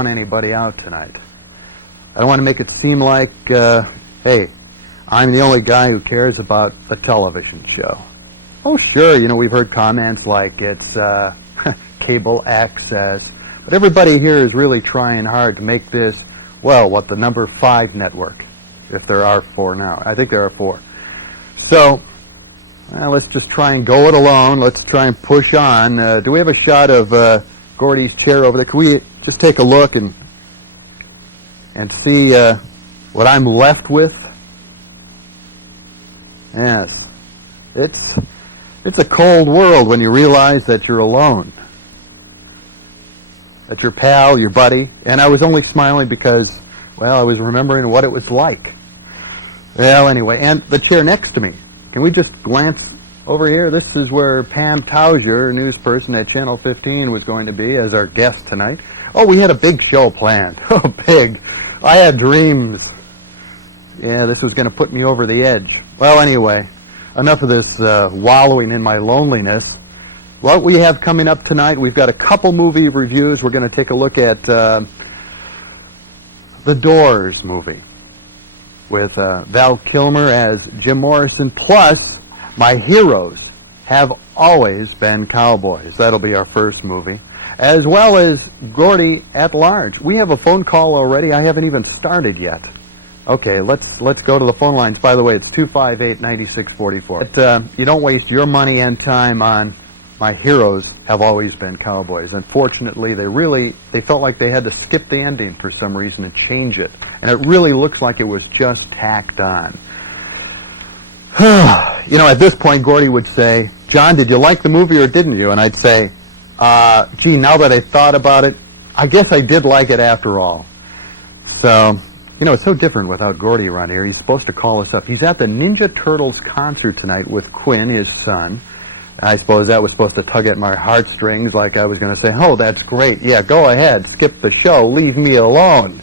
drown anybody out tonight. I don't want to make it seem like, hey, I'm the only guy who cares about a television show. Oh, sure, you know, we've heard comments like it's cable access, but everybody here is really trying hard to make this, well, what, the number 5 network, if there are 4 now. I think there are 4. So, let's just try and go it alone. Let's try and push on. Do we have a shot of Gordy's chair over there? Can we just take a look and see what I'm left with? Yes. It's a cold world when you realize that you're alone. That your pal, your buddy, and I was only smiling because, well, I was remembering what it was like. Well, anyway, and the chair next to me. Can we just glance over here? This is where Pam Tauser, news person at Channel 15, was going to be as our guest tonight. Oh, we had a big show planned. Oh, big. I had dreams. Yeah, this was going to put me over the edge. Well, anyway, enough of this wallowing in my loneliness. What we have coming up tonight, we've got a couple movie reviews. We're going to take a look at The Doors movie with Val Kilmer as Jim Morrison, plus My Heroes Have Always Been Cowboys. That'll be our first movie, as well as Gordy at Large. We have a phone call already. I haven't even started yet. Okay, let's go to the phone lines. By the way, it's 258-9644. You don't waste your money and time on My Heroes Have Always Been Cowboys. Unfortunately, they felt like they had to skip the ending for some reason and change it. And it really looks like it was just tacked on. You know, at this point, Gordy would say, John, did you like the movie or didn't you? And I'd say, gee, now that I thought about it, I guess I did like it after all. So, you know, it's so different without Gordy around here. He's supposed to call us up. He's at the Ninja Turtles concert tonight with Quinn, his son. I suppose that was supposed to tug at my heartstrings, like I was going to say, oh, that's great. Yeah, go ahead. Skip the show. Leave me alone.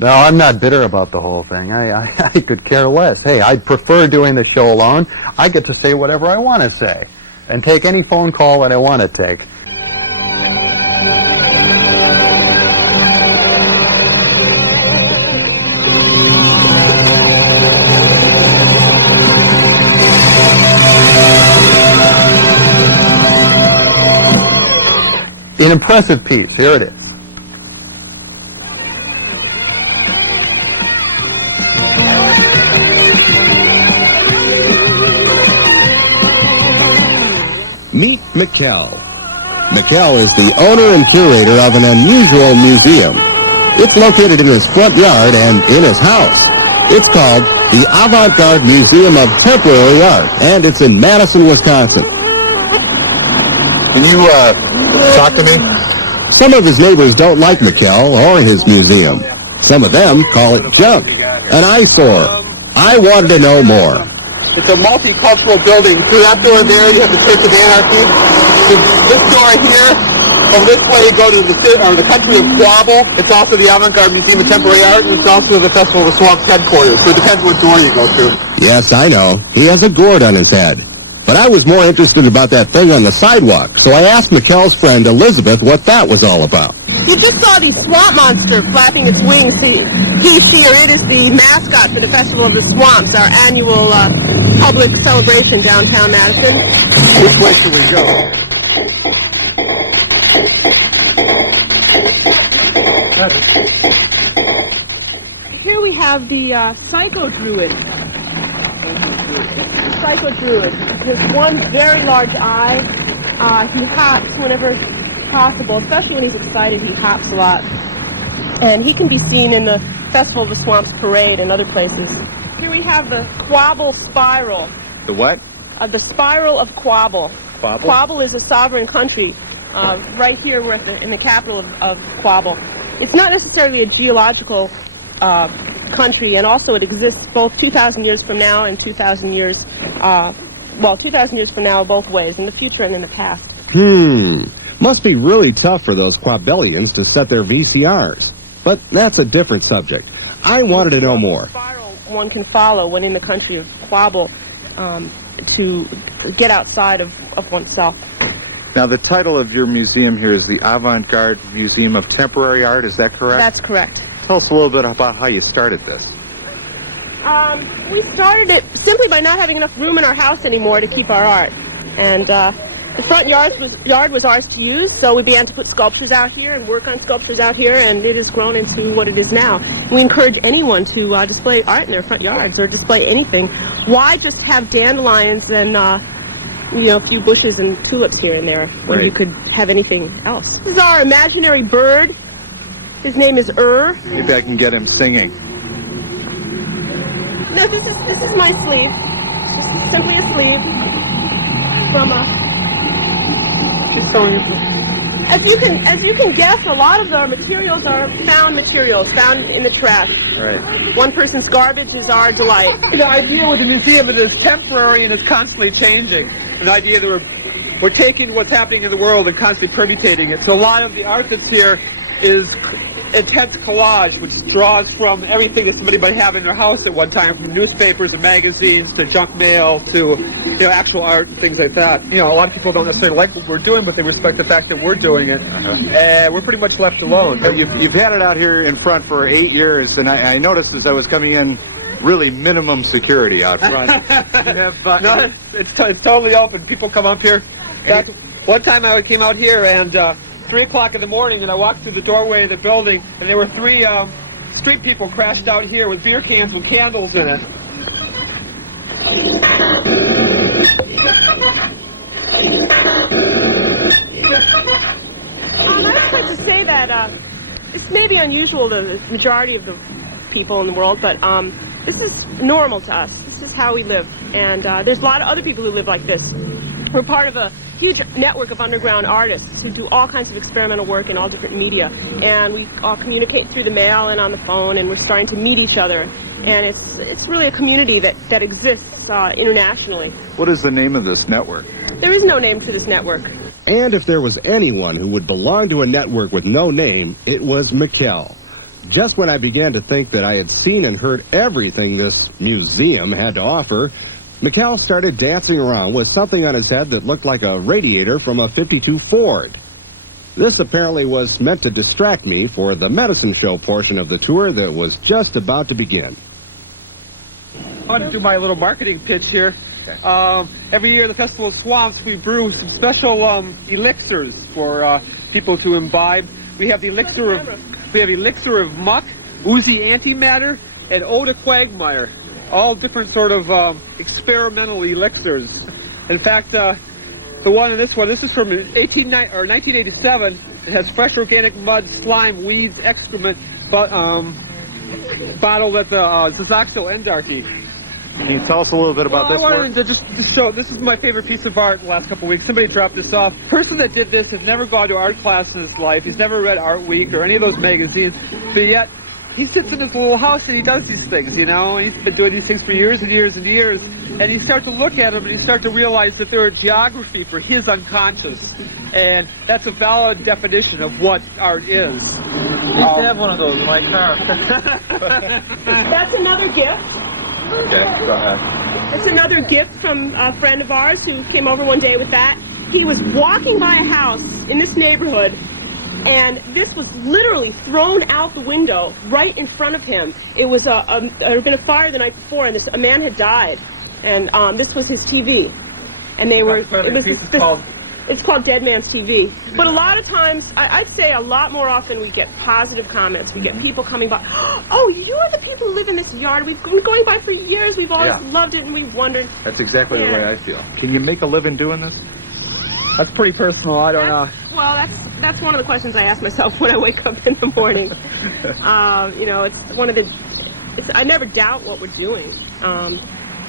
No, I'm not bitter about the whole thing. I could care less. Hey, I'd prefer doing the show alone. I get to say whatever I want to say and take any phone call that I want to take. An impressive piece. Here it is. Meet Mikkel. Mikkel is the owner and curator of an unusual museum. It's located in his front yard and in his house. It's called the Avant-Garde Museum of Temporary Art, and it's in Madison, Wisconsin. Can you talk to me? Some of his neighbors don't like Mikkel or his museum. Some of them call it junk, an eyesore. I wanted to know more. It's a multicultural building. Through that door there, you have the Church of Anarchy. This door here, from this way, you go to the country of Quabble. It's also the Avant-Garde Museum of Temporary Art, and it's also the Festival of the Swamps headquarters. So it depends what door you go to. Yes, I know. He has a gourd on his head. But I was more interested about that thing on the sidewalk, so I asked Mikkel's friend Elizabeth what that was all about. You just saw the swamp monster flapping its wings. He, she, or it is the mascot for the Festival of the Swamps, our annual public celebration downtown Madison. Which way should we go? Here we have the Psycho Druid. Psycho Druid. His one very large eye. He hops whenever possible, especially when he's excited. He hops a lot. And he can be seen in the Festival of the Swamps parade and other places. Here we have the Quabble Spiral. The what? The Spiral of Quabble. Quabble? Quabble is a sovereign country. Right here we're in the capital of Quabble. It's not necessarily a geological country, and also it exists both 2,000 years from now and 2,000 years, 2,000 years from now both ways, in the future and in the past. Must be really tough for those Quabellians to set their VCRs. But that's a different subject. I wanted to know more. Spiral one can follow when in the country of Quabble to get outside of oneself. Now, the title of your museum here is the Avant-Garde Museum of Temporary Art. Is that correct? That's correct. Tell us a little bit about how you started this. We started it simply by not having enough room in our house anymore to keep our art. And the front yard was ours to use, so we began to put sculptures out here and work on sculptures out here, and it has grown into what it is now. We encourage anyone to display art in their front yards or display anything. Why just have dandelions and a few bushes and tulips here and there when Right. you could have anything else? This is our imaginary bird. His name is Maybe I can get him singing. No, this is my sleeve. Simply a sleeve from a. As you can guess, a lot of the materials are found materials, found in the trash. Right. One person's garbage is our delight. The idea with the museum is it's temporary and it's constantly changing. An idea that we're taking what's happening in the world and constantly permutating it. So a lot of the art that's here is intense collage, which draws from everything that somebody might have in their house at one time, from newspapers and magazines to junk mail to actual art and things like that. A lot of people don't necessarily like what we're doing, but they respect the fact that we're doing it. And we're pretty much left alone. So you've had it out here in front for 8 years, and I noticed as I was coming in, really minimum security out front. No, it's totally open. People come up here. One time I came out here and 3 o'clock in the morning, and I walked through the doorway of the building, and there were 3 street people crashed out here with beer cans with candles in it. I'd just like to say that it's maybe unusual to the majority of the people in the world, but this is normal to us. This is how we live, and there's a lot of other people who live like this. We're part of a huge network of underground artists who do all kinds of experimental work in all different media, and we all communicate through the mail and on the phone, and we're starting to meet each other, and it's really a community that exists internationally. What is the name of this network? There is no name to this network. And if there was anyone who would belong to a network with no name, it was Mikkel. Just when I began to think that I had seen and heard everything this museum had to offer, Mikkel started dancing around with something on his head that looked like a radiator from a '52 Ford. This apparently was meant to distract me for the medicine show portion of the tour that was just about to begin. I want to do my little marketing pitch here. Every year at the Festival of Swamps, we brew some special elixirs for people to imbibe. We have the elixir of muck, oozy antimatter, and eau de quagmire. All different sort of experimental elixirs. In fact, the one in this is from 1987. It has fresh organic mud, slime, weeds, excrement, bottled at the Zazaxo Endarchy. Can you tell us a little bit about I this work? wanted to just show, this is my favorite piece of art the last couple of weeks. Somebody dropped this off. The person that did this has never gone to art class in his life. He's never read Art Week or any of those magazines, but yet he sits in his little house and he does these things, and he's been doing these things for years and years and years, and you start to look at them and you start to realize that they're a geography for his unconscious, and that's a valid definition of what art is. I used to have one of those in my car. That's another gift. Okay, go ahead. It's another gift from a friend of ours who came over one day with that. He was walking by a house in this neighborhood, and this was literally thrown out the window right in front of him. It was there had been a fire the night before, and a man had died, and this was his TV. And they were. It's called Dead Man's TV. But a lot of times, I'd say a lot more often, we get positive comments. We get people coming by. Oh, you are the people who live in this yard. We've been going by for years. We've always loved it, and we've wondered. That's exactly the way I feel. Can you make a living doing this? That's pretty personal. I don't know. Well, that's one of the questions I ask myself when I wake up in the morning. It's one of the. I never doubt what we're doing.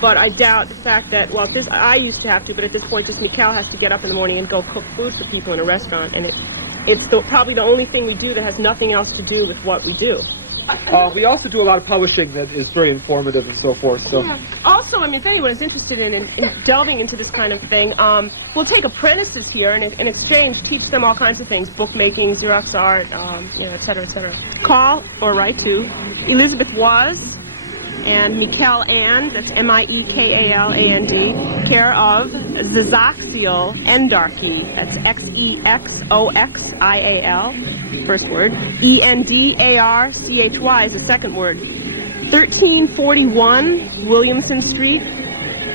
But I doubt the fact that, I used to have to, but at this point, just Mikkel has to get up in the morning and go cook food for people in a restaurant, and it's probably the only thing we do that has nothing else to do with what we do. We also do a lot of publishing that is very informative and so forth. So. Yeah. Also, if anyone is interested in delving into this kind of thing, we'll take apprentices here and in exchange teach them all kinds of things, bookmaking, Xerox art, et cetera, et cetera. Call or write to Elizabeth Was, and Mikkel and, that's M-I-E-K-A-L-A-N-D, care of the Zoxial Endarchy, that's X-E-X-O-X-I-A-L, first word, E-N-D-A-R-C-H-Y is the second word. 1341 Williamson Street,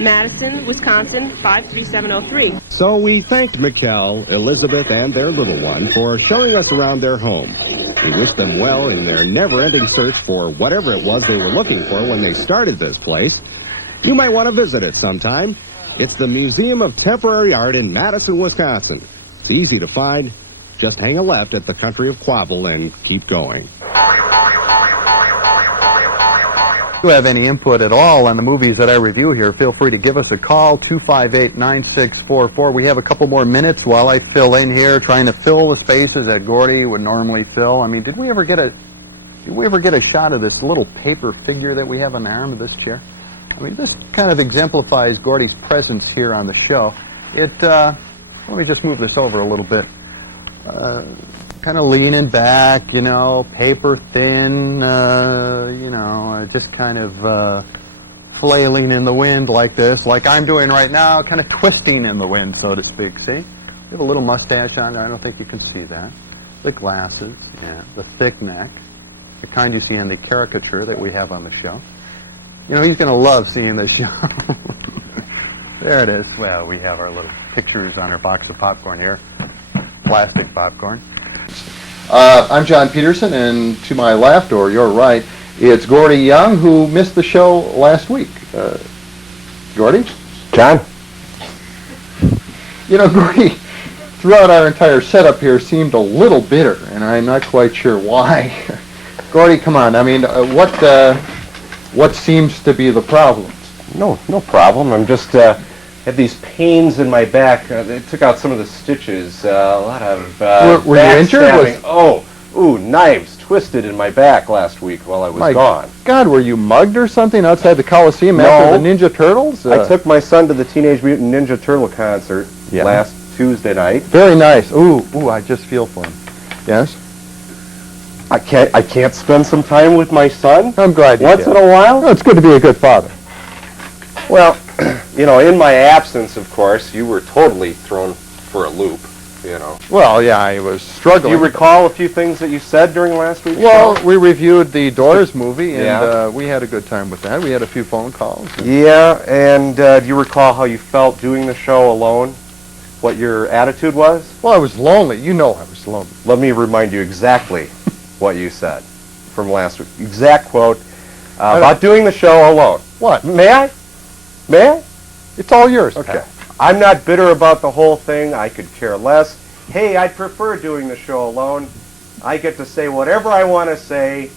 Madison, Wisconsin, 53703. So we thanked Mikkel, Elizabeth, and their little one for showing us around their home. We wish them well in their never-ending search for whatever it was they were looking for when they started this place. You might want to visit it sometime. It's the Museum of Temporary Art in Madison, Wisconsin. It's easy to find. Just hang a left at the country of Quabble and keep going. If you have any input at all on the movies that I review here, feel free to give us a call, 258-9644. We have a couple more minutes while I fill in here, trying to fill the spaces that Gordy would normally fill. I mean, did we ever get a shot of this little paper figure that we have on the arm of this chair? I mean, this kind of exemplifies Gordy's presence here on the show. Let me just move this over a little bit. Kind of leaning back, you know, paper thin, just kind of flailing in the wind like this, like I'm doing right now, kind of twisting in the wind, so to speak. See? You have a little mustache on there. I don't think you can see that. The glasses, yeah, the thick neck, the kind you see in the caricature that we have on the show. You know, he's going to love seeing this show. There it is. Well, we have our little pictures on our box of popcorn here. Plastic popcorn. I'm John Peterson, and to my left, or your right, it's Gordy Young, who missed the show last week. Gordy? John? You know, Gordy, throughout our entire setup here, seemed a little bitter, and I'm not quite sure why. Gordy, come on. I mean, what seems to be the problem? No problem. I'm just had these pains in my back. They took out some of the stitches. A lot of were you injured? Knives twisted in my back last week while I was gone. God, were you mugged or something outside the Coliseum after the Ninja Turtles? I took my son to the Teenage Mutant Ninja Turtle concert last Tuesday night. Very nice. Ooh, I just feel for him. Yes. I can't spend some time with my son. I'm glad you once did. in a while. No, it's good to be a good father. Well, you know, in my absence, of course, you were totally thrown for a loop, you know. Well, yeah, I was struggling. Do you recall a few things that you said during last week's show? Well, we reviewed the Doors movie, and we had a good time with that. We had a few phone calls. Yeah, and do you recall how you felt doing the show alone? What your attitude was? Well, I was lonely. You know I was lonely. Let me remind you exactly what you said from last week. Exact quote about doing the show alone. What? May I? May I? It's all yours. Okay. I'm not bitter about the whole thing. I could care less. Hey, I prefer doing the show alone. I get to say whatever I want to say.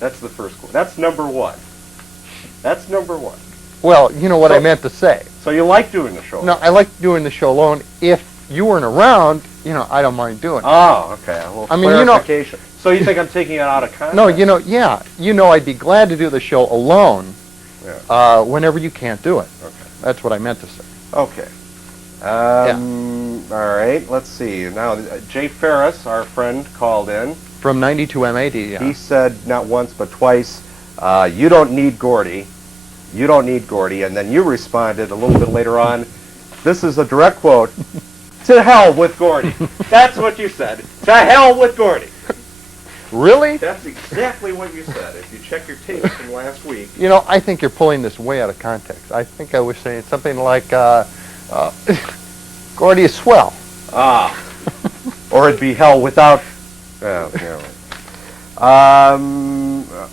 That's the first quote. That's number one. That's number one. Well, you know what I meant to say. So you like doing the show alone? No, I like doing the show alone. If you weren't around, you know, I don't mind doing it. Oh, okay. Well, clarification. So you think I'm taking it out of context? No, you know, I'd be glad to do the show alone whenever you can't do it. Okay. That's what I meant to say. Okay. All right, let's see. Now, Jay Ferris, our friend, called in. From 92 MAD, yeah. He said not once but twice, you don't need Gordy. You don't need Gordy. And then you responded a little bit later on. This is a direct quote. To hell with Gordy. That's what you said. To hell with Gordy. Really? That's exactly what you said. If you check your tapes from last week. You know, I think you're pulling this way out of context. I think I was saying something like, Gordy is swell. Or it'd be hell without...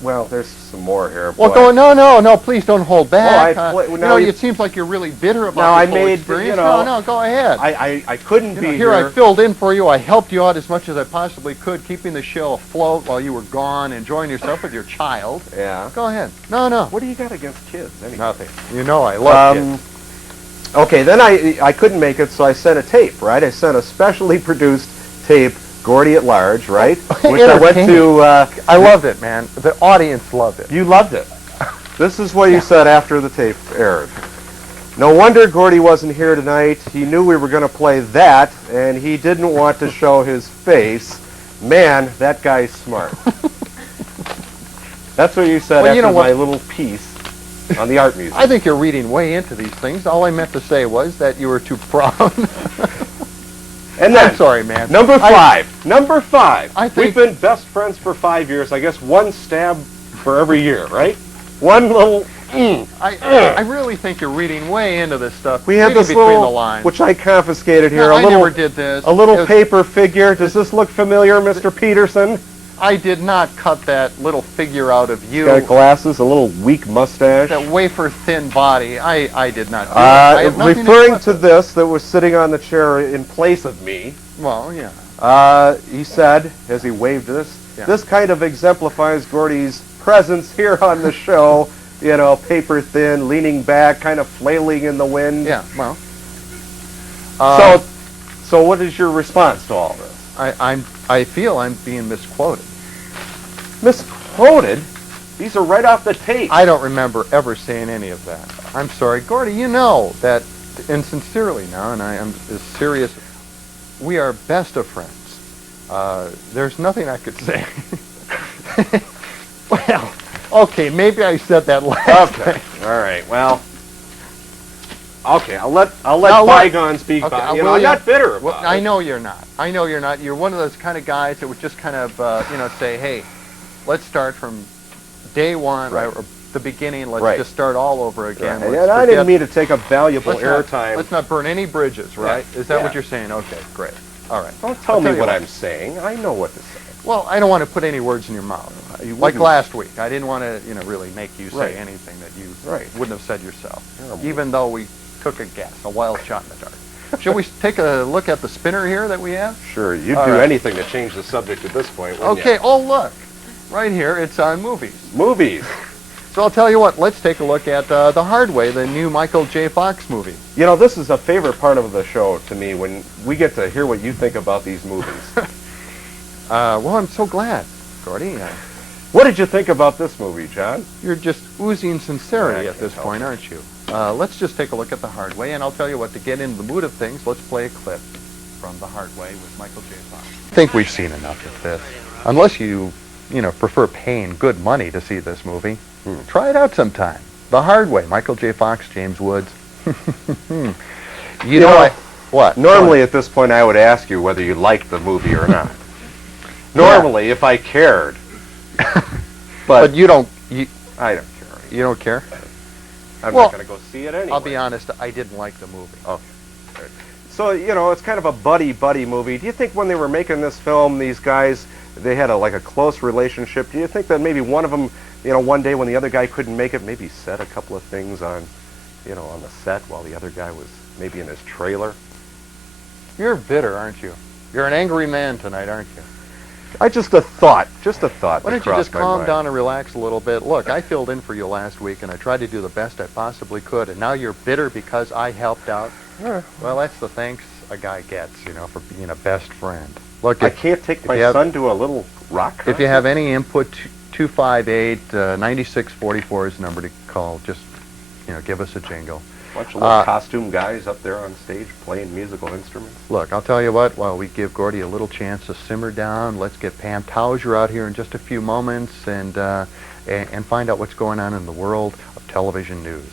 well, there's some more here. Well, no, please don't hold back. It seems like you're really bitter about this whole experience. No, go ahead. I couldn't be here. I filled in for you. I helped you out as much as I possibly could, keeping the show afloat while you were gone, enjoying yourself with your child. Yeah. Go ahead. No. What do you got against kids, anyway? Nothing. You know I love kids. Okay, then I couldn't make it, so I sent a tape, right? I sent a specially produced tape, Gordy at Large, right? Which I went to... I loved it, man. The audience loved it. You loved it. This is what you said after the tape aired. No wonder Gordy wasn't here tonight. He knew we were going to play that, and he didn't want to show his face. Man, that guy's smart. That's what you said Well, after you know what? my little piece on the art museum. I think you're reading way into these things. All I meant to say was that you were too proud. And then, I'm sorry, man. Number 5. Number 5. I think- We've been best friends for 5 years. I guess one stab for every year, right? One little. I really think you're reading way into this stuff. We had reading this between little, the lines. which I confiscated here. No, a I little, never did this. A little It was- paper figure. Does this look familiar, Mr. Peterson? I did not cut that little figure out of you. Got glasses, a little weak mustache. That wafer-thin body. I did not do it. I have nothing Referring against to it. this that was sitting on the chair in place of me, Well, yeah. he said, as he waved this, Yeah. this kind of exemplifies Gordy's presence here on the show. You know, paper thin, leaning back, kind of flailing in the wind. Yeah, well. So what is your response to all this? I feel I'm being misquoted. Misquoted? These are right off the tape. I don't remember ever saying any of that. I'm sorry. Gordy, you know that, and sincerely now, and I am as serious, we are best of friends. There's nothing I could say. Well, okay, maybe I said that last Okay. time. All right. Well. Okay. I'll let Now, look. bygones be Okay, bygones. will I'm you? not bitter Well, about it. I know you're not. I know you're not. You're one of those kind of guys that would just kind of, say, hey, let's start from day one, Right. or the beginning. Let's Right. just start all over again. Right. Let's And I didn't forget- mean to take up valuable let's not- airtime. Let's not burn any bridges, right? Is that Yeah. what you're saying? Okay, great. All right. Don't tell I'll me you what I'm saying. I know what to say. Well, I don't want to put any words in your mouth. You Like wouldn't. last week, I didn't want to, really make you say Right. anything that you Right. wouldn't have said yourself, Terrible. even though we took a guess, a wild shot in the dark. Shall we take a look at the spinner here that we have? Sure, you'd All do right. anything to change the subject at this point, wouldn't Okay. you? Oh, look, right here, it's on movies. Movies. So I'll tell you what. Let's take a look at The Hard Way, the new Michael J. Fox movie. You know, this is a favorite part of the show to me when we get to hear what you think about these movies. Well, I'm so glad, Gordy. What did you think about this movie, John? You're just oozing sincerity I at this can point, aren't you? Let's just take a look at The Hard Way, and I'll tell you what, to get into the mood of things, let's play a clip from The Hard Way with Michael J. Fox. I think we've seen enough of this. Unless you prefer paying good money to see this movie, try it out sometime. The Hard Way, Michael J. Fox, James Woods. you know what? Normally at this point I would ask you whether you liked the movie or not. Normally, if I cared. But you don't. I don't care. You don't care? I'm Well, not going to go see it anyway. I'll be honest. I didn't like the movie. Okay. So, it's kind of a buddy movie. Do you think when they were making this film, these guys, they had a close relationship? Do you think that maybe one of them, one day when the other guy couldn't make it, maybe said a couple of things on the set while the other guy was maybe in his trailer? You're bitter, aren't you? You're an angry man tonight, aren't you? Just a thought. Why don't you just calm down and relax a little bit? Look, I filled in for you last week, and I tried to do the best I possibly could, and now you're bitter because I helped out? Well, that's the thanks a guy gets, for being a best friend. Look, I can't take my son to a little rock concert? If you have any input, 258-9644 is the number to call. Just, give us a jingle. Bunch of little costume guys up there on stage playing musical instruments. Look, I'll tell you what, while we give Gordy a little chance to simmer down, let's get Pam Tauser out here in just a few moments and find out what's going on in the world of television news.